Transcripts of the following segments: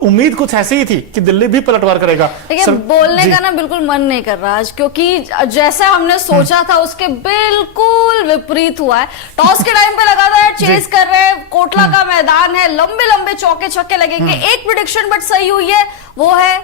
उम्मीद कुछ ऐसी ही थी कि दिल्ली भी पलटवार करेगा। देखिए बोलने का ना बिल्कुल मन नहीं कर रहा आज, क्योंकि जैसा हमने सोचा था उसके बिल्कुल विपरीत हुआ है। टॉस के टाइम पे लगातार चेस कर रहे हैं, कोटला का मैदान है, लंबे लंबे चौके छक्के लगेंगे। एक प्रेडिक्शन बट सही हुई है, वो है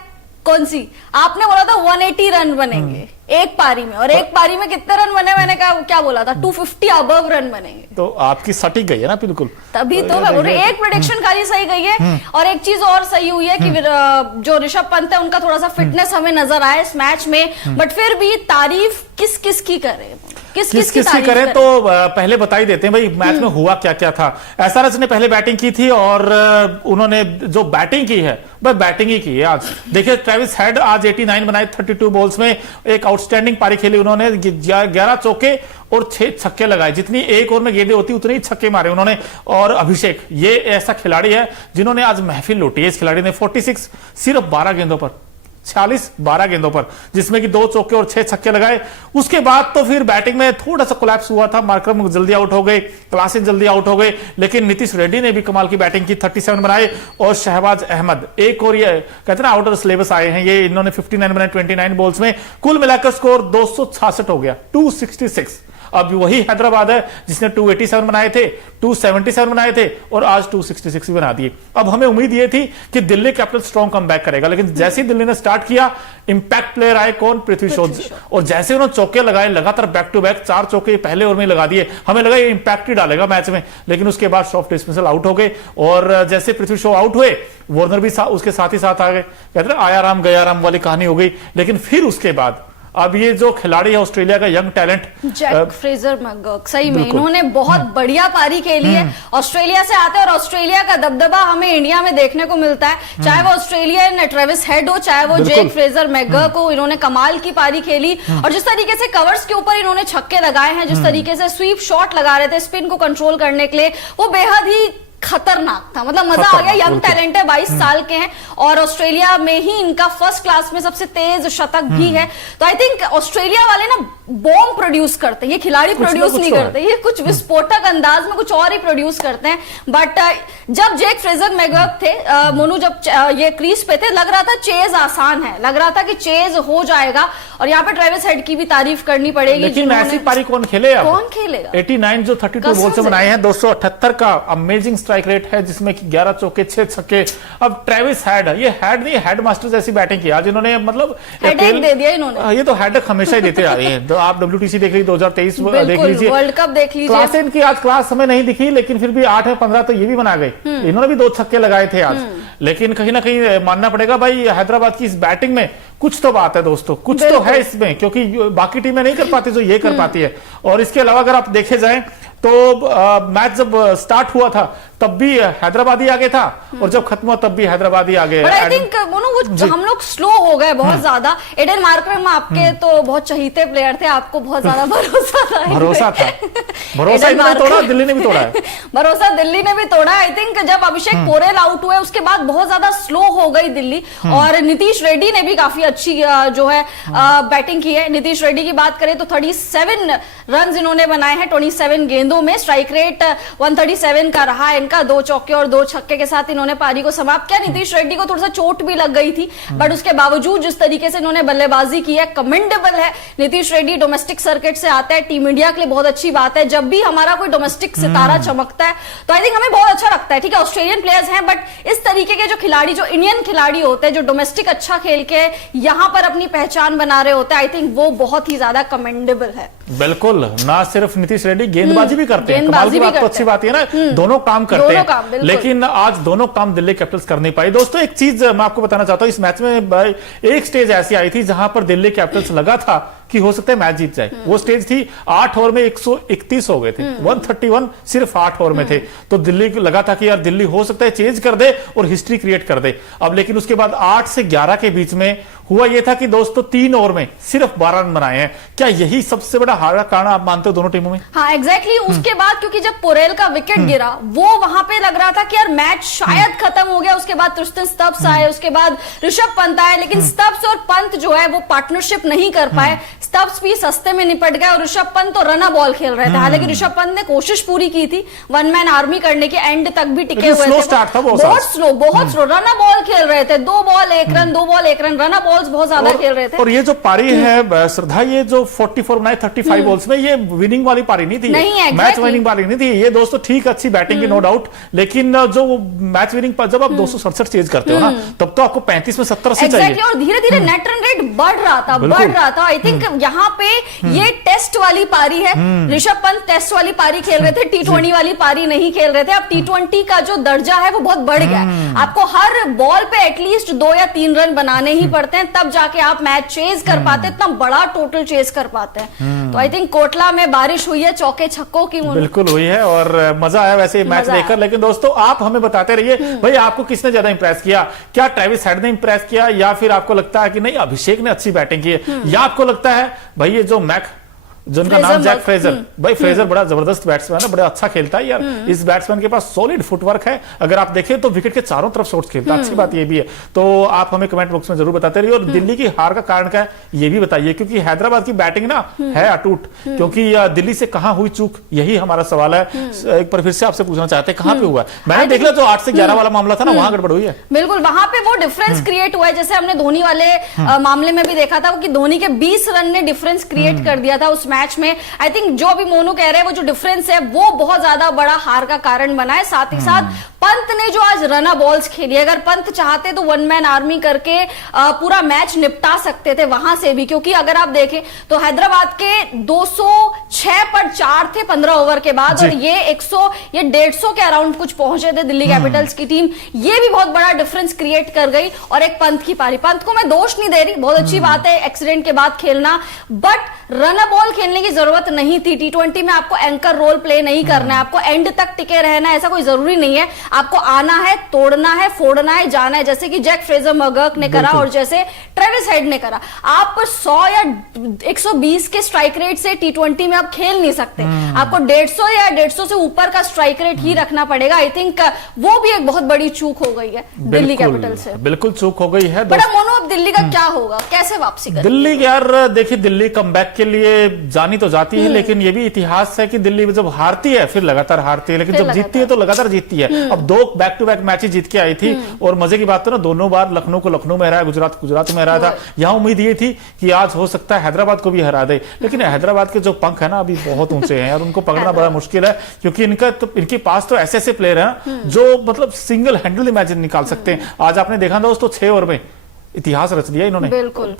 कौन सी? आपने बोला था 180 रन बनेंगे एक पारी में, और एक पारी में कितने रन बने? मैंने क्या बोला था? 250 अबव रन बनेंगे। तो आपकी सटीक गई है ना बिल्कुल, तभी तो मैं बोल रही हूँ एक प्रेडिक्शन खाली सही गई है। और एक चीज और सही हुई है कि जो ऋषभ पंत है उनका थोड़ा सा फिटनेस हमें नजर आया इस मैच में, बट फिर भी तारीफ किस किस की करें, किस की करें तो पहले बता ही देते हैं भाई मैच में हुआ क्या क्या था। एसआरएच ने पहले बैटिंग की थी और उन्होंने जो बैटिंग की है वह बैटिंग ही की है। आज देखिए ट्रेविस हेड आज 89 बनाए 32 बॉल्स में, एक आउटस्टैंडिंग पारी खेली उन्होंने, 11 चौके और 6 छक्के लगाए। जितनी एक ओवर में गेंदें होती उतने ही छक्के मारे उन्होंने। और अभिषेक ये ऐसा खिलाड़ी है जिन्होंने आज महफिल लूटी है। इस खिलाड़ी ने 46 सिर्फ 12 गेंदों पर, 46 12 गेंदों पर, जिसमें कि 2 चौके और 6 छक्के लगाए। उसके बाद तो फिर बैटिंग में थोड़ा सा कोलैप्स हुआ था, मार्करम जल्दी आउट हो गए, क्लासेस जल्दी आउट हो गए, लेकिन नीतीश रेड्डी ने भी कमाल की बैटिंग की, 37 बनाए। और शहबाज अहमद एक और ये कहते हैं ना आउट ऑफ सिलेबस आए हैं ये, इन्होंने 59 बनाए 29 बॉल्स में। कुल मिलाकर स्कोर 266 हो गया, 266। अब वही हैदराबाद है जिसने 287 बनाए थे, 277 बनाए थे और आज 266 भी बना दिए। अब हमें उम्मीद ये थी कि दिल्ली कैपिटल स्ट्रॉन्ग कमबैक करेगा, लेकिन जैसे ही दिल्ली ने स्टार्ट किया इंपैक्ट प्लेयर आए कौन? पृथ्वी शॉ। और जैसे उन्होंने चौके लगाए लगातार बैक टू बैक, 4 चौके पहले ओवर में लगा दिए, हमें लगा ये इंपैक्ट ही डालेगा मैच में, लेकिन उसके बाद सॉफ्ट डिस्मिसल आउट हो गए। और जैसे पृथ्वी शॉ आउट हुए, वार्नर भी उसके साथ ही साथ आ गए। कहते हैं आया राम गया राम वाली कहानी हो गई। लेकिन फिर उसके बाद अब ये जो खिलाड़ी है ऑस्ट्रेलिया का young talent Jake Fraser McGurk, सही में इन्होंने बहुत बढ़िया पारी खेली है। ऑस्ट्रेलिया से आते हैं और ऑस्ट्रेलिया का दबदबा हमें इंडिया में देखने को मिलता है, चाहे वो ऑस्ट्रेलियन ट्रेविस हेड हो, चाहे वो जैक फ्रेजर मैकगर्क हो। इन्होंने कमाल की पारी खेली और जिस तरीके से कवर्स के ऊपर इन्होंने छक्के लगाए हैं, जिस तरीके से स्वीप शॉट लगा रहे थे स्पिन को कंट्रोल करने के लिए, वो बेहद ही खतरनाक था। मतलब मजा आ गया। यंग टैलेंट है, 22 साल के हैं और ऑस्ट्रेलिया में ही इनका फर्स्ट क्लास में सबसे तेज शतक भी है। तो आई थिंक ऑस्ट्रेलिया वाले ना बॉम्ब प्रोड्यूस करते हैं, ये खिलाड़ी प्रोड्यूस नहीं करते, ये कुछ विस्फोटक अंदाज में कुछ और ही प्रोड्यूस करते हैं। बट जब जैक फ्रेजर मैकगर्क थे, मोनू जब ये क्रीज पे थे, लग रहा था चेज आसान है, लग रहा था कि चेज हो जाएगा। और यहाँ पे ट्रेविस हेड की भी तारीफ करनी पड़ेगी। लेकिन ऐसी पारी कौन खेलेगा? कौन खेलेगा? 89 जो 32 बॉल से बनाए हैं, 278 का अमेजिंग स्ट्राइक रेट है, जिसमें कि 11 चौके 6 छक्के। अब ट्रेविस हेड, ये हेड नहीं हेड मास्टर जैसी बैटिंग की आज इन्होंने, मतलब हेडेक दे दिया इन्होंने। ये तो हेडेक हमेशा ही देते आ रहे हैं। तो आप WTC देख लीजिए, 2023 देख लीजिए, वर्ल्ड कप देख लीजिए। क्लास इनकी आज क्लास हमें नहीं दिखी, लेकिन फिर भी 8 में 15 तो ये भी बना गए। इन्होंने भी 2 छक्के लगाए थे आज। लेकिन कहीं ना कहीं मानना पड़ेगा भाई हैदराबाद की इस बैटिंग में कुछ तो बात है दोस्तों, कुछ तो है इसमें, क्योंकि बाकी टीमें नहीं कर पाती जो ये कर पाती है। और इसके अलावा अगर आप देखे जाएं तो मैच जब स्टार्ट हुआ था तब भी हैदराबादी आगे था और जब खत्म हुआ तब भी हैदराबादी आगे। आई थिंक वो हम लोग स्लो हो गए बहुत ज्यादा। एडन मार्करम आपके तो बहुत चहीते प्लेयर थे, आपको बहुत ज्यादा भरोसा था। भरोसा इन्होंने तोड़ा, दिल्ली ने भी तोड़ा है। भरोसा दिल्ली ने भी तोड़ा। आई थिंक जब अभिषेक पोरेल आउट हुए उसके बाद बहुत ज्यादा स्लो हो गई दिल्ली। और नीतीश रेड्डी ने भी काफी अच्छी जो है बैटिंग की है। नीतीश रेड्डी की बात करें तो 37 रन इन्होंने बनाए हैं 27 गेंदों में। स्ट्राइक रेट 137 का रहा है इनका, 2 चौके और 2 छक्के के साथ इन्होंने पारी को समाप्त किया। नीतीश रेड्डी को थोड़ा सा चोट भी लग गई थी, बट उसके बावजूद जिस तरीके से इन्होंने बल्लेबाजी की है, कमेंडेबल है। नीतीश रेड्डी डोमेस्टिक सर्किट से आता है, टीम इंडिया के लिए बहुत अच्छी बात है। जब भी हमारा कोई डोमेस्टिक सितारा चमकता है तो आई थिंक हमें बहुत अच्छा लगता है। ठीक है, ऑस्ट्रेलियन प्लेयर्स हैं, बट इस तरीके के जो खिलाड़ी, जो इंडियन खिलाड़ी होते हैं, जो डोमेस्टिक अच्छा खेल के यहां पर अपनी पहचान बना रहे होते हैं, आई थिंक वो बहुत ही ज्यादा कमेंडेबल है। बिल्कुल, ना सिर्फ नीतीश रेड्डी गेंदबाजी भी करते हैं, कमाल की बात तो अच्छी बात है ना, दोनों काम करते हैं। लेकिन आज दोनों काम दिल्ली कैपिटल्स कर नहीं पाई। दोस्तों एक चीज मैं आपको बताना चाहता हूं, इस मैच में एक स्टेज ऐसी आई थी जहां पर दिल्ली कैपिटल्स लगा था कि हो सकता है मैच जीत जाए। वो स्टेज थी 8 ओवर में 131 हो गए थे, 131 सिर्फ 8 ओवर में थे। तो दिल्ली को लगा था कि यार दिल्ली हो सकता है चेंज कर दे और हिस्ट्री क्रिएट कर दे। अब लेकिन उसके बाद 8 से 11 के बीच में हुआ यह था कि दोस्तों 3 ओवर में सिर्फ 12 रन बनाए हैं। क्या यही सबसे बड़ा हार का कारण आप मानते हो दोनों टीमों में? हाँ एग्जैक्टली उसके बाद क्योंकि जब पोरेल का विकेट गिरा वो वहां पे लग रहा था कि यार मैच शायद खत्म हो गया। उसके बाद ट्रिस्टन स्टब्स आए, उसके बाद ऋषभ पंत आए, लेकिन स्टब्स और पंत जो है वो पार्टनरशिप नहीं कर पाए। स्टब्स भी सस्ते में निपट गया और ऋषभ पंत तो रन बॉल खेल रहे थे। हालांकि ऋषभ पंत ने कोशिश पूरी की थी वन मैन आर्मी करने की, एंड तक भी टिके हुए थे। बहुत स्लो रन बॉल खेल रहे थे, 2 ball 1 run, 2 ball 1 run, run balls बहुत ज्यादा खेल रहे थे। और ये जो पारी है श्रद्धा, ये जो 44 बनाए 35 बॉल्स में, ये विनिंग वाली पारी नहीं थी, मैच विनिंग पारी नहीं थी ये दोस्तों। ठीक अच्छी बैटिंग की नो डाउट, लेकिन जो मैच विनिंग पर जब आप 267 चेज करते हो ना, तब तो आपको 35 में 70-80 चाहिए। और धीरे धीरे नेट रन रेट बढ़ रहा था। आई थिंक यहाँ पे ये टेस्ट वाली पारी है। ऋषभ पंत टेस्ट वाली पारी खेल रहे थे, T20 वाली पारी नहीं खेल रहे थे। अब T20 का जो दर्जा है वो बहुत बढ़ गया है। आपको हर बॉल पे एटलीस्ट 2 या 3 रन बनाने ही पड़ते हैं, तब जाके आप मैच चेज कर पाते हैं, इतना बड़ा टोटल चेज कर पाते हैं। तो आई थिंक कोटला में बारिश हुई है चौके छक्कों की, बिल्कुल हुई है और मजा आया वैसे मैच देखकर। लेकिन दोस्तों आप हमें बताते रहिए भाई, आपको किसने ज्यादा इंप्रेस किया? क्या ट्रेविस हेड ने इंप्रेस किया, या फिर आपको लगता है कि नहीं अभिषेक ने अच्छी बैटिंग की है, या आपको लगता है भाई ये जो मैक जिनका नाम जैक फ्रेजर, भाई फ्रेजर बड़ा जबरदस्त बैट्समैन है, बड़ा अच्छा खेलता है यार। इस बैट्समैन के पास सॉलिड फुटवर्क है, अगर आप देखें तो विकेट के चारों तरफ शॉट्स खेलता है। अच्छी बात ये भी है। तो आप हमें कमेंट बॉक्स में जरूर बताते रहिए। और दिल्ली की हार का कारण क्या है ये भी बताइए, क्योंकि हैदराबाद की बैटिंग ना है अटूट, क्योंकि दिल्ली से कहां हुई चूक, यही हमारा सवाल है। एक बार फिर से आपसे पूछना चाहते हैं कहां पे हुआ? मैंने देख लिया जो 8 से 11 वाला मामला था ना, वहां गड़बड़ हुई है। बिल्कुल, वहां पे वो डिफरेंस क्रिएट हुआ है, जैसे हमने धोनी वाले मामले में भी देखा था कि धोनी के 20 रन ने डिफरेंस क्रिएट कर दिया था उस मैच में। आई थिंक जो अभी मोनू कह रहे हैं वो जो डिफरेंस है वो बहुत ज्यादा बड़ा हार का कारण बना है। साथ ही साथ पंत ने जो आज रना बॉल्स खेली, अगर पंत चाहते तो वन मैन आर्मी करके पूरा मैच निपटा सकते थे वहां से भी, क्योंकि अगर आप देखें तो हैदराबाद के 206 पर 4 थे 15 ओवर के बाद, और ये 150 के अराउंड कुछ पहुंचे थे दिल्ली कैपिटल्स की टीम। ये भी बहुत बड़ा डिफरेंस क्रिएट कर गई। और एक पंत की पारी, पंत को मैं दोष नहीं दे रही, बहुत अच्छी बात है एक्सीडेंट के बाद खेलना, बट रन बॉल खेलने की जरूरत नहीं थी। T20 में आपको एंकर रोल प्ले नहीं करना है, आपको एंड तक टिके रहना है, ऐसा कोई जरूरी नहीं है। आपको आना है, तोड़ना है, फोड़ना है, जाना है, जैसे कि जैक फ्रेजर मगर्क ने करा और जैसे ट्रेविस हेड ने करा। आप 100 या 120 के स्ट्राइक रेट से T20 में आप खेल नहीं सकते, आपको 150 या 150 से ऊपर का स्ट्राइक रेट ही रखना पड़ेगा। आई थिंक वो भी एक बहुत बड़ी चूक हो गई है दिल्ली कैपिटल से, बिल्कुल चूक हो गई है। बड़ा मोनो, अब दिल्ली का क्या होगा, कैसे वापसी करेगी दिल्ली? यार देखिए, दिल्ली कमबैक के लिए जानी तो जाती है, लेकिन ये भी इतिहास है कि दिल्ली जब हारती है फिर लगातार हारती है, लेकिन जब जीतती है तो लगातार जीतती है। अब 2 बैक टू बैक मैचेस जीत के आई थी, और मजे की बात तो ना दोनों बार लखनऊ को लखनऊ में हराया, गुजरात में हराया था। यहां उम्मीद ये थी कि आज हो सकता है हैदराबाद को भी हरा दे, लेकिन हैदराबाद के जो पंख है ना अभी बहुत ऊंचे हैं और उनको पकड़ना बड़ा मुश्किल है, क्योंकि इनके पास तो ऐसे प्लेयर हैं जो मतलब सिंगल हैंडल मैच निकाल सकते हैं। आज आपने देखा दोस्तों 6 ओवर में इतिहास रच दिया इन्होंने।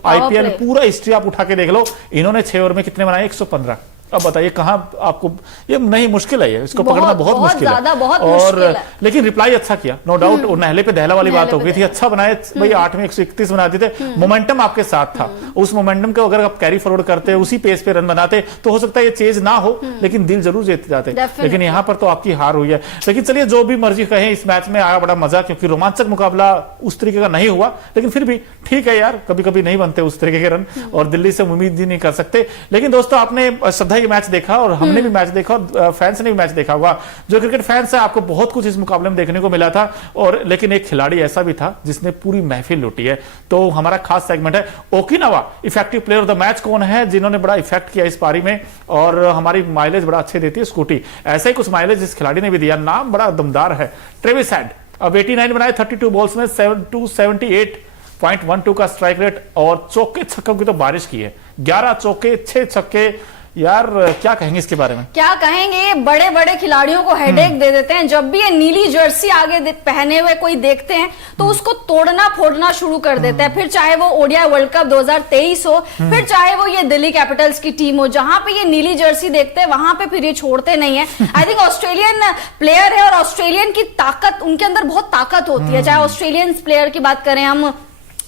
आईपीएल पूरा हिस्ट्री आप उठा के देख लो, इन्होंने 6 ओवर में कितने बनाए? 115। अब बताइए कहां आपको ये नहीं, मुश्किल है ये, इसको पकड़ना बहुत मुश्किल है। और लेकिन रिप्लाई अच्छा किया, नो डाउट। और नहले पे दहला वाली बात हो गई थी, अच्छा बनाए भाई। 8 में 131 बनाते थे, मोमेंटम आपके साथ था। उस मोमेंटम को अगर आप कैरी फॉरवर्ड करते, उसी पेस पे रन बनाते, तो हो सकता है ये चेज ना हो, लेकिन दिल जरूर जीत जाते। लेकिन यहां पर तो आपकी हार हुई है। लेकिन चलिए, जो भी मर्जी कहें, इस मैच में आया बड़ा मजा, क्योंकि रोमांचक मुकाबला उस तरीके का नहीं हुआ, लेकिन फिर भी ठीक है यार, कभी कभी नहीं बनते उस तरीके के रन, और दिल्ली से उम्मीद ही नहीं कर सकते। लेकिन दोस्तों, आपने श्रद्धा ये मैच देखा और हमने भी मैच देखा, और फैंस ने भी मैच देखा होगा। जो क्रिकेट फैंस है, आपको बहुत कुछ इस मुकाबले में देखने को मिला था। और लेकिन एक खिलाड़ी ऐसा भी था जिसने पूरी महफिल लूटी है। तो हमारा खास सेगमेंट है Okinawa effective player of the match. कौन है जिन्होंने बड़ा इफेक्ट किया इस पारी में, और हमारी माइलेज बड़ा अच्छे देती है स्कूटी। ऐसा ही कुछ माइलेज इस खिलाड़ी ने भी दिया, नाम बड़ा दमदार है, ट्रेविस हेड। अब 89 बनाए 32 बॉल्स में, 278.12 का स्ट्राइक रेट, और चौके छक्कों की तो बारिश की है। 11 चौके 6 छक्के। यार क्या कहेंगे इसके बारे में? क्या कहेंगे, ये बड़े बड़े खिलाड़ियों को हेडेक दे देते हैं। जब भी ये नीली जर्सी आगे पहने हुए कोई देखते हैं तो उसको तोड़ना फोड़ना शुरू कर देते हैं। फिर चाहे वो ओडीआई वर्ल्ड कप 2023 हो, फिर चाहे वो ये दिल्ली कैपिटल्स की टीम हो, जहां पे ये नीली जर्सी देखते हैं वहां पे फिर ये छोड़ते नहीं है। आई थिंक ऑस्ट्रेलियन प्लेयर है, और ऑस्ट्रेलियन की ताकत, उनके अंदर बहुत ताकत होती है। चाहे ऑस्ट्रेलियन प्लेयर की बात करें हम,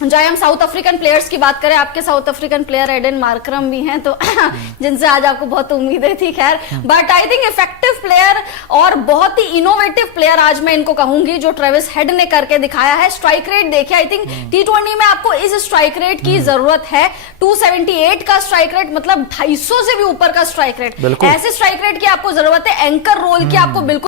चाहे हम साउथ अफ्रीकन प्लेयर्स की बात करें, आपके South African player Aiden Markram भी हैं, तो जिनसे आज आपको बहुत उम्मीदें थी, खैर but I think effective player और बहुत ही इनोवेटिव प्लेयर आज मैं इनको कहूंगी जो ट्रेविस हेड ने करके दिखाया है। स्ट्राइक रेट देखिए, आई थिंक T20 में आपको इस स्ट्राइक रेट की जरूरत है। 278 का स्ट्राइक रेट मतलब 250 से भी ऊपर का स्ट्राइक रेट, ऐसे स्ट्राइक रेट की आपको जरूरत है। एंकर रोल की आपको बिल्कुल